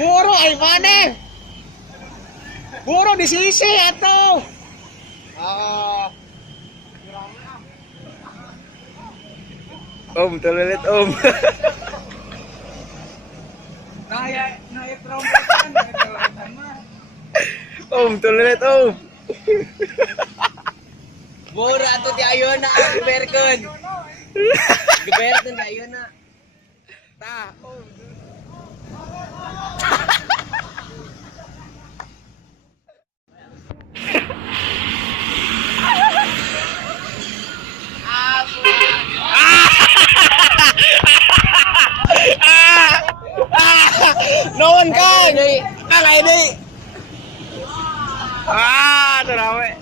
Buro ay mane. Buro di sisi ato. Om, Telolet Om. Naya trompetan mah. Om, Telolet Om. Buro ato ti ayona geberkon. Geberkon ti ayona. Ta, Om. Noon ka. Kalay di. Ito na,